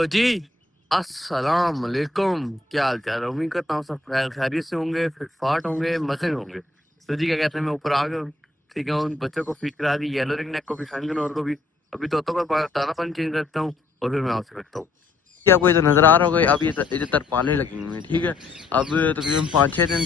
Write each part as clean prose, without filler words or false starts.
तो जी अस्सलाम वालेकुम, क्या हाल चाल है। उम्मीद करता हूँ सब खैरियत से होंगे, फिट फाट होंगे, मजे में होंगे। तो जी क्या कहते हैं, मैं ऊपर आ गया हूँ। ठीक है, उन बच्चों को फीड करा दी, येलो रिंग नेक को भी, सनगन को भी। अभी तोतों का दाना पानी चेंज करता हूँ और फिर मैं आपसे करता हूँ। ये आपको इधर नज़र आ रहा होगा, अब ये तरपालें लगी हुई हैं। ठीक है, अब तकरीबन 5-6 दिन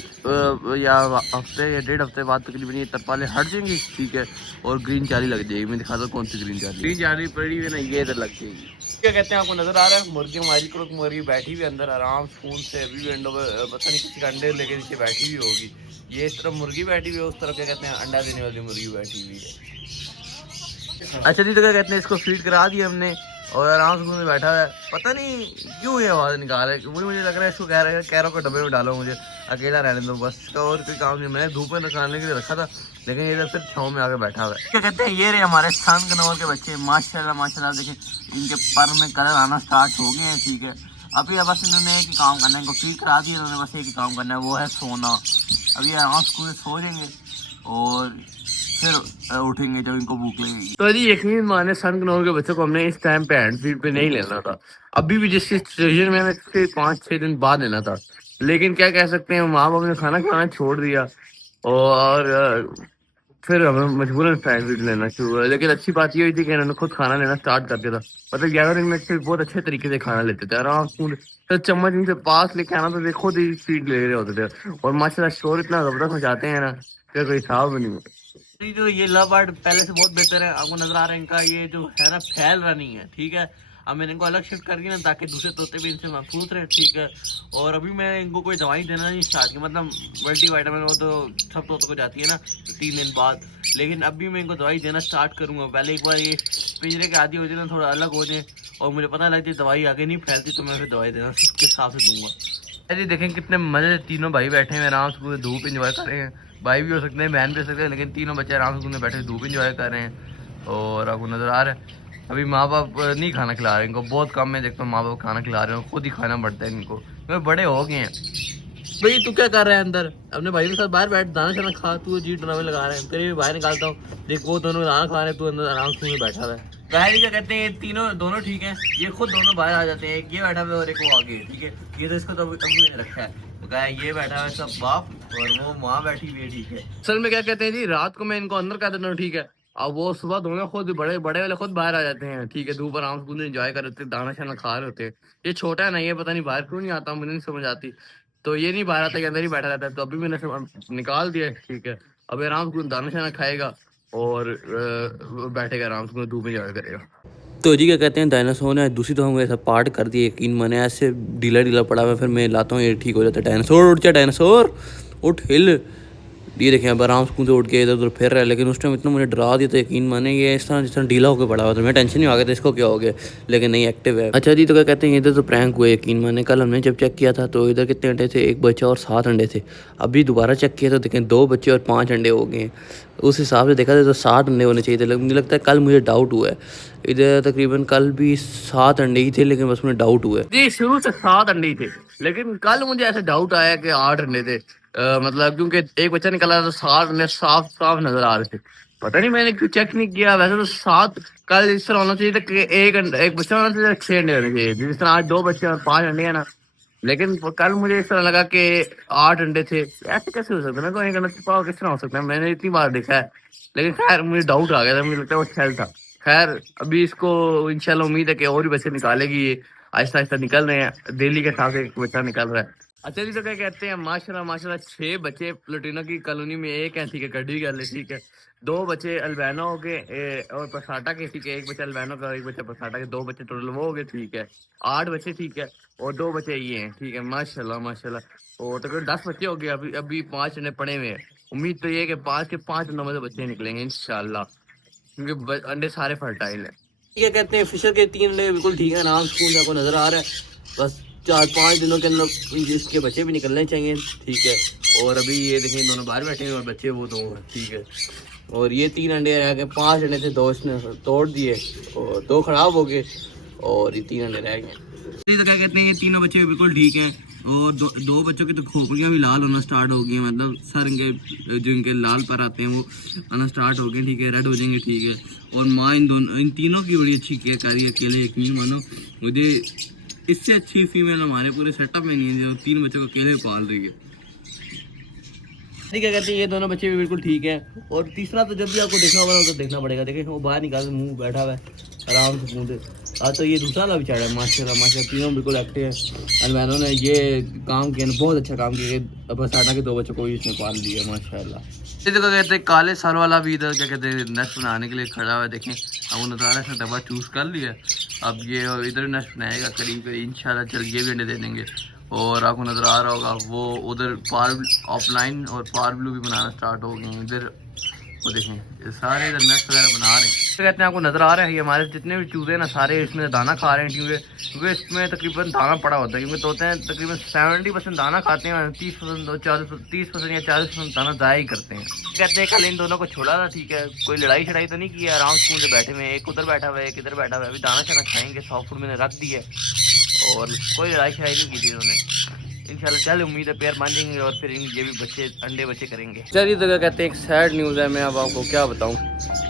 या हफ्ते या 1.5 हफ्ते बाद तकरीबन ये तरपालें हट जाएंगी। ठीक है, और ग्रीन जाली लग जाएगी। मैं दिखाता हूँ कौन सी ग्रीन जाली पड़ी हुई है ना, ये इधर लग जाएगी। क्या कहते हैं, आपको नज़र आ रहा है मुर्गी, हमारी क्रोक मुर्गी बैठी हुई अंदर आराम सुकून से। अभी भी अंडों पर पता नहीं किसी का अंडे लेके नीचे बैठी हुई होगी। ये इस तरफ मुर्गी बैठी हुई है, उस तरफ क्या कहते हैं अंडा देने वाली मुर्गी बैठी हुई है। अच्छा जी, तो क्या कहते हैं, इसको फीड करा दिया हमने और आराम से मुझे बैठा है। पता नहीं क्यों ये आवाज़ निकाल है, मुझे लग रहा है इसको कह रहा है कैरों को डब्बे में डालो, मुझे अकेला रहने दो बस, इसका और कोई काम नहीं। मैंने धूप में निकालने के लिए रखा था, लेकिन ये फिर छाँव में आके बैठा हुआ है। क्या कहते हैं, ये रहे हमारे सनगनोर के बच्चे। माशाल्लाह माशाल्लाह, देखें इनके पर में कलर आना स्टार्ट हो गए हैं। ठीक है, अभी बस इन्होंने एक ही काम करना है, इनको फीड करा दिया इन्होंने, बस एक ही काम करना है, वो है सोना। अभी आराम से सो जाएंगे और फिर उठेंगे जब इनको भूख लगेगी। तो जी यकीन माने, सनगनोर के बच्चों को हमने इस टाइम पे हैंड फीड पे नहीं लेना था। अभी भी जिस सिचुएशन में हमें इसके 5-6 दिन बाद लेना था, लेकिन क्या कह सकते हैं, माँ बाप ने खाना खाना छोड़ दिया और फिर हमें मजबूरन हैंड फीड लेना शुरू हुआ। लेकिन अच्छी बात ये हुई थी कि इन्होंने खुद खाना लेना स्टार्ट कर दिया था। मतलब 11 दिन में से बहुत अच्छे तरीके से खाना लेते थे आराम से। तो चम्मच इनसे पास लेके आना तो खुद ही फीड ले रहे होते थे, और माशाल्लाह शोर इतना जबरदस्त मचाते हैं ना, कि कोई हिसाब नहीं है। जो ये लव बर्ड पहले से बहुत बेहतर है, आपको नजर आ रहा है इनका ये जो है ना फैल रहा नहीं है। ठीक है, अब मैंने इनको अलग शिफ्ट कर दिया ना, ताकि दूसरे तोते भी इनसे महफूज रहे। ठीक है, और अभी मैं इनको कोई दवाई देना नहीं स्टार्ट की, मतलब मल्टी वाइटामिन वो तो सब तोतों को जाती है ना 3 दिन बाद, लेकिन अभी मैं इनको दवाई देना स्टार्ट करूँगा। पहले एक बार ये पिंजरे के आदि हो जाए ना, थोड़ा अलग हो जाए और मुझे पता लग जाए दवाई आगे नहीं फैलती, तो मैं फिर दवाई देना उसके हिसाब से दूंगा। अरे देखें कितने मजे, तीनों भाई बैठे हैं आराम से पूरे धूप इंजॉय कर रहे हैं। भाई भी हो सकते हैं, बहन भी हो सकते हैं, लेकिन तीनों बच्चे आराम से बैठे धूप इंजॉय कर रहे हैं। और आपको नज़र आ रहा है अभी माँ बाप नहीं खाना खिला रहे इनको, बहुत कम में देखता हूँ माँ बाप खाना खिला रहे हैं, खुद ही खाना पड़ता है इनको, क्योंकि बड़े हो गए हैं। भाई तू क्या कर रहा है अंदर, अपने भाई के साथ बाहर बैठ, दाना शाना खा। तू जी ड्रामे लगा रहा है, तेरे बाहर निकालता हूँ, देख वो दोनों दाना खा रहे हैं, तू अंदर आराम से बैठा हुआ है। बाहर क्या कहते हैं, तीनों दोनों ठीक है, ये खुद दोनों बाहर आ जाते हैं, एक ये बैठा हुआ है और एक वो आगे। ठीक है, ये तो इसको तो अभी रखा है, तो क्या ये बैठा हुआ है सब बाप और वो माँ बैठी हुई है। ठीक है, असल में क्या कहते हैं जी, रात को मैं इनको अंदर कर देता हूँ। ठीक है, अब वो सुबह दोनों खुद बड़े बड़े वाले खुद बाहर आ जाते हैं। ठीक है, धूप आराम से पूरे एंजॉय कर रहे थे, दाना शाना खा रहे होते हैं। ये छोटा है ना, ये पता नहीं बाहर क्यों नहीं आता, मुझे नहीं समझ आती। तो ये नहीं बाहर आता, के अंदर ही बैठा रहता है। तो अभी मैंने निकाल दिया है। ठीक है, अब आराम से दाना शाना खाएगा और बैठेगा आराम से, धूप में एंजॉय करेगा। तो जी क्या कहते हैं, डायनासोर ने दूसरी तो हम ऐसा पार्ट कर दिया, यकीन माने ऐसे ढीला ढीला पड़ा हुआ, फिर मैं लाता हूँ ये ठीक हो जाता है। डायनासोर उठ जा, डायनासोर उठ हिल। ये देखें अब आराम से उठ के इधर उधर फिर रहा है, लेकिन उस टाइम इतना मुझे डरा दिया था, यकीन माने ये इस तरह जिस तरह ढीला होकर पड़ा हुआ था, मैं टेंशन नहीं आ गया था इसको क्या हो गया, लेकिन नहीं एक्टिव है। अच्छा जी, तो क्या कहते हैं, इधर तो प्रैंक हुए, यकीन माने कल हमने जब चेक किया था तो इधर कितने अंडे थे, एक बच्चा और 7 अंडे थे। अभी दोबारा चेक किया तो देखें 2 बच्चे और 5 अंडे हो गए हैं। उस हिसाब से देखा जाए तो 60 अंडे होने चाहिए थे, मुझे लगता है कल मुझे डाउट हुआ है, इधर तकरीबन कल भी 7 अंडे ही थे, लेकिन बस मुझे डाउट हुआ है जी, शुरू से 7 अंडे ही थे, लेकिन कल मुझे ऐसे डाउट आया कि 8 अंडे थे। मतलब क्योंकि एक बच्चा निकला तो 7 अंडे साफ साफ नजर आ रहे थे। पता नहीं मैंने क्यों चेक नहीं किया, वैसे तो 7 कल इस तरह होना चाहिए था कि एक बच्चा होना चाहिए, 6 अंडे होने चाहिए, जिस तरह आज 2 बच्चे और 5 अंडे है ना। लेकिन कल मुझे इस तरह लगा कि 8 अंडे थे। ऐसे कैसे हो सकता है, मेरे को नहीं करना छिपा किस तरह हो सकता है, मैंने इतनी बार देखा है। लेकिन खैर मुझे डाउट आ गया था, मुझे लगता है वो छल था। खैर अभी इसको इंशाल्लाह उम्मीद है कि और भी बच्चे निकालेगी ये, आहिस्ता आहिस्ता निकल रहे हैं, डेली के हिसाब से एक बच्चा निकल रहा है। अच्छा जी, तो क्या कहते हैं, माशाल्लाह माशाल्लाह 6 बच्चे प्लेटिनो की कॉलोनी में, एक है ठीक है गड्डी कर ले। ठीक है, 2 बच्चे अल्बानो हो गए और पसाटा के। ठीक है, एक बच्चा अल्बानो का, एक बच्चा पसाटा के, 2 बच्चे टोटल वो हो गए। ठीक है, 8 बच्चे। ठीक है, और 2 बच्चे ये हैं। ठीक है, माशाल्लाह माशाल्लाह, और तकरीबन 10 बच्चे हो गए। अभी अभी 5 अंडे पड़े हुए हैं। उम्मीद तो ये है कि 5 के 5 अंडों में से बच्चे निकलेंगे इंशाल्लाह, क्योंकि अंडे सारे फर्टाइल है। क्या कहते हैं, फिशर के 3 अंडे बिल्कुल ठीक है, नाम सुकून आपको नजर आ रहा है। बस 4-5 दिनों के अंदर इसके बच्चे भी निकलने चाहिए। ठीक है, और अभी ये देखें दोनों बाहर बैठे हैं और बच्चे वो 2 हैं। ठीक है, और ये 3 अंडे रह गए, 5 अंडे थे, 2 इसने तोड़ दिए और 2 खराब हो गए। और ये 3 अंडे रह गए। तो क्या कहते हैं, ये तीनों बच्चे बिल्कुल ठीक हैं और दो बच्चों की तो खोपड़ियाँ भी लाल होना स्टार्ट हो गई हैं, मतलब सर इनके जो इनके लाल पर आते हैं वो आना स्टार्ट हो गए, ठीक है, रेड हो जाएंगे, ठीक है। और माँ इन तीनों की बड़ी अच्छी केयर कर रही है अकेले, यकीन मानो मुझे इससे अच्छी फीमेल हमारे पूरे सेटअप में नहीं है जो 3 बच्चों को अकेले पाल रही है। क्या कहते हैं, ये दोनों बच्चे भी बिल्कुल ठीक है। और तीसरा तो जब भी आपको देखना होगा तो देखना पड़ेगा, देखिए वो बाहर निकाल मुंह बैठा हुआ है आराम से मुँह से। तो ये दूसरा वाला बेचारा है, माशाल्लाह माशाल्लाह तीनों बिल्कुल एक्टिव है। और मैंने ये काम किया, बहुत अच्छा काम किया, बस आटा के 2 बच्चों को भी इसने पाल दिया माशाल्लाह। ये तो क्या कहते हैं, काले सर वाला भी इधर क्या कहते हैं नेस्ट बनाने के लिए खड़ा हुआ है, देखें अब वो नज़ारा इसने डब्बा चूज़ कर लिया। अब ये इधर नेस्ट बनाएगा करीब इंशाल्लाह, चल ये भी अंडे दे देंगे। और आपको नज़र आ रहा होगा वो उधर पार ऑफलाइन और पार ब्लू भी बनाना स्टार्ट हो गए हैं इधर, वो देखें ये सारे इधर नेस्ट वगैरह बना रहे हैं। तो कहते हैं आपको नज़र आ रहा है ये हमारे जितने भी चूज़े ना सारे इसमें दाना खा रहे हैं, क्योंकि इसमें तकरीबन दाना पड़ा होता है, क्योंकि तोते हैं तकरीबन 70% दाना खाते हैं, 30% या 40% दाना ज़ाया ही करते हैं। कहते हैं कल इन दोनों को छोड़ा था, ठीक है, कोई लड़ाई शड़ाई तो नहीं की है, आराम से बैठे हुए हैं, एक उधर बैठा हुआ है एक इधर बैठा हुआ है। अभी दाना शाना खाएंगे, सॉफ्ट फूड मैंने रख दी है और कोई लड़ाई शड़ाई नहीं की थी उन्होंने। इंशाल्लाह चल उम्मीद है पेयर मान जाएंगे और फिर ये भी बच्चे अंडे बच्चे करेंगे। चलिए तो क्या कहते हैं, एक सैड न्यूज़ है, मैं अब आपको क्या बताऊं।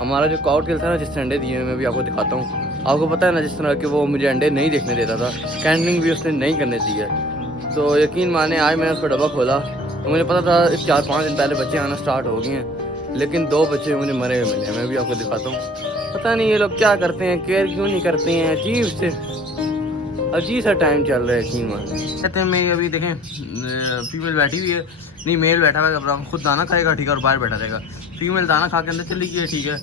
हमारा जो काउट किल था ना, जिसने अंडे दिए मैं भी आपको दिखाता हूँ। आपको पता है ना, जिस तरह कि वो मुझे अंडे नहीं देखने देता था, कैंडलिंग भी उसने नहीं करने दी है। तो यकीन माने आज मैंने उसका डब्बा खोला तो मुझे पता था 4-5 दिन पहले बच्चे आना स्टार्ट हो गए हैं, लेकिन 2 बच्चे मुझे मरे हुए मिले। मैं भी आपको दिखाता हूँ। पता नहीं ये लोग क्या करते हैं, केयर क्यों नहीं करते हैं, अजीब सा टाइम चल रहा है यकीन माने। कहते हैं मैं अभी देखें फीमेल बैठी हुई है, नहीं मेल बैठा हुआ है, खुद दाना खाएगा, ठीक है, और बाहर बैठा रहेगा। फीमेल दाना खा के अंदर चली गई है, ठीक है,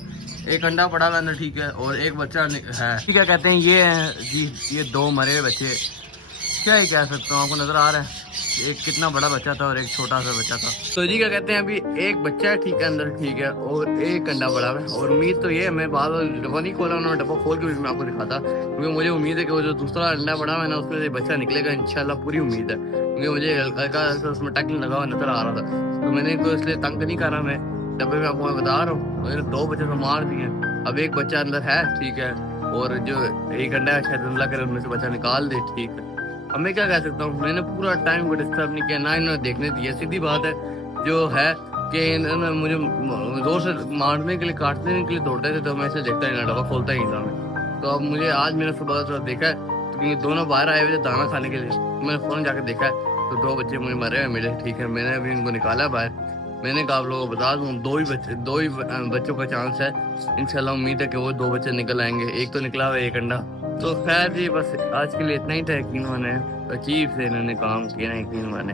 एक अंडा पड़ा हुआ अंदर, ठीक है, और एक बच्चा है, ठीक है। कहते हैं ये है जी, ये 2 मरे हुए बच्चे, क्या ही कह सकता हूँ, आपको नज़र आ रहा है एक कितना बड़ा बच्चा था और एक छोटा सा बच्चा था। तो जी क्या कहते हैं, अभी एक बच्चा है, ठीक है, अंदर, ठीक है, और एक अंडा पड़ा है। और उम्मीद तो ये है, मैं बार बार डब्बा नहीं खोला, उन्होंने डब्बा खोल के भी मैं आपको दिखाता, क्योंकि मुझे उम्मीद है कि वो जो दूसरा अंडा पड़ा है ना उसमें से बच्चा निकलेगा इंशाल्लाह, पूरी उम्मीद है, क्योंकि मुझे हल्का उसमें टक लगा हुआ नजर आ रहा था। तो मैंने तो इसलिए तंग नहीं करा, मैं डब्बे में आपको मैं बता रहा हूँ। मैंने 2 बच्चे तो मार दिए, अब एक बच्चा अंदर है, ठीक है, और जो एक अंडा है शायद अल्लाह करे उनमें से बच्चा निकाल दे, ठीक है। अब मैं क्या कह सकता हूँ, मैंने पूरा टाइम को डिस्टर्ब नहीं किया, ना इन्होंने देखने दिया। सीधी बात है जो है कि इन्होंने मुझे जोर से मारने के लिए, काटने के लिए दौड़ते थे, तो मैं इसे देखता ही ना, डब्बा खोलता ही था मैं। तो अब मुझे आज मैंने सुबह थोड़ा देखा है, तो ये दोनों बाहर आए हुए थे दाना खाने के लिए, मैंने फ़ौरन जाकर देखा है तो 2 बच्चे मुझे मरे हुए मिले, ठीक है। मैंने अभी इनको निकाला बाहर, मैंने कहा आप लोगों को बता दूँ 2 ही बच्चों का चांस है, इंशाल्लाह उम्मीद है कि वो 2 बच्चे निकल आएंगे, एक तो निकला हुआ एक अंडा। तो खैर जी बस आज के लिए इतना ही था। यकीन माने अजीब से इन्होंने काम किया, यकीन माने।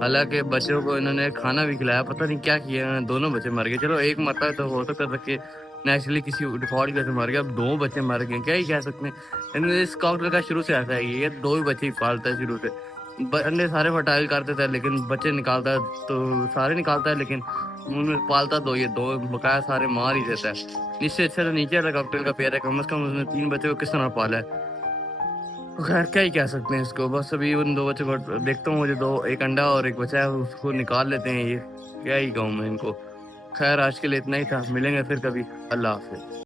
हालांकि बच्चों को इन्होंने खाना भी खिलाया, पता नहीं क्या किया इन्होंने, दोनों बच्चे मर गए। चलो एक मरता है तो हो सकता था कि नेचुरली किसी डिफॉल्ट वजह से मर गया, अब 2 बच्चे मर गए, क्या ही कह सकते हैं। इन्होंने इस काउंटर का शुरू से ऐसा है, ये 2 ही बच्चे ही पालता है शुरू से। अंडे सारे फर्टाइल करते थे लेकिन बच्चे निकालता है तो सारे निकालता है, लेकिन उनमें पालता 2, ये 2 बकाया सारे मार ही देता है। इससे अच्छा तो नीचे वाला कॉकटेल का पेयर है, कम से कम उसने 3 बच्चे को किस तरह पाला है। तो खैर क्या ही कह सकते हैं इसको, बस अभी उन 2 बच्चों को देखता हूँ, मुझे 2, एक अंडा और एक बच्चा है, उसको निकाल लेते हैं। ये क्या ही कहूँ मैं इनको। खैर आज के लिए इतना ही था, मिलेंगे फिर कभी, अल्लाह हाफिज़।